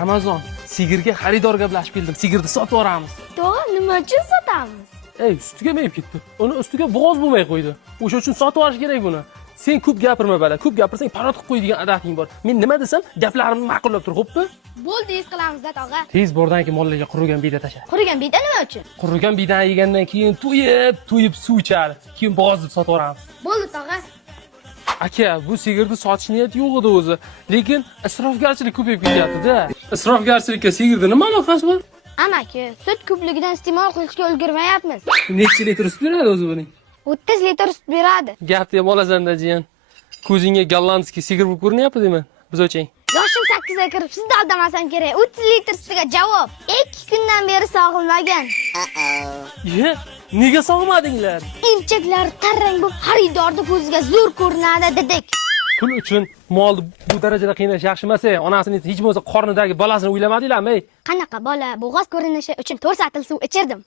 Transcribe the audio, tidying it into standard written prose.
Ramazon, sigirga xaridor gaplashib keldim. Sigirni sotib yuboramiz. To'g'ri, nima uchun sotamiz? Ey, ustiga meyib ketdi. Uni ustiga bo'g'oz bo'lmay qo'ydi. O'sha uchun sotib olish kerak buni. Sen ko'p gapirma bala. Ko'p gapirsang parod qilib qo'yadigan odating bor. Men nima desam, gaplarimni ma'qullab tur, xo'pmi? Bo'ldi, his qilamiz-da, tog'a. Tez bordan keyin mollarga qurigan biyda tasha. Qurigan biyda nima uchun? Qurigan biydan yegandan keyin to'yib suv ichadi. Keyin bo'g'oz deb sotib yuboramiz. Bo'ldi, tog'a. Aka, bu sigirni sotish niyati yo'q edi o'zi. Lekin isrofgarchilik ko'payib kelyapti-da. Isrofgarchilikka sigirni nima aloqasi bor? Amaki, sut ko'pligidan iste'mol qilishga ulgurmayapmiz. Necha litr sut beradi o'zi buning? 30 litr sut beradi. Gapni ham olasan-da, jiyan. Ko'zingga gollandskiy sigir bo'lib ko'rinyapti deyman. Biz o'chang. Yoshim 8 ga kirib, sizni aldamasam kerak. 30 litr sutiga javob. 2 kundan beri sog'ilmagan. Ye, nega sog'madinglar? Emchaklari tarang bo'lib, xaridorni ko'ziga zo'r ko'rinadi dedik. Pul uchun molni bu darajada qiynash yaxshi emas-ey. Onasini hech bo'lmasa qornidagi bolasini o'ylamadinglarmi? Qanaqa bola? Bo'g'oz ko'rinishi uchun 4 satil suv ichirdim.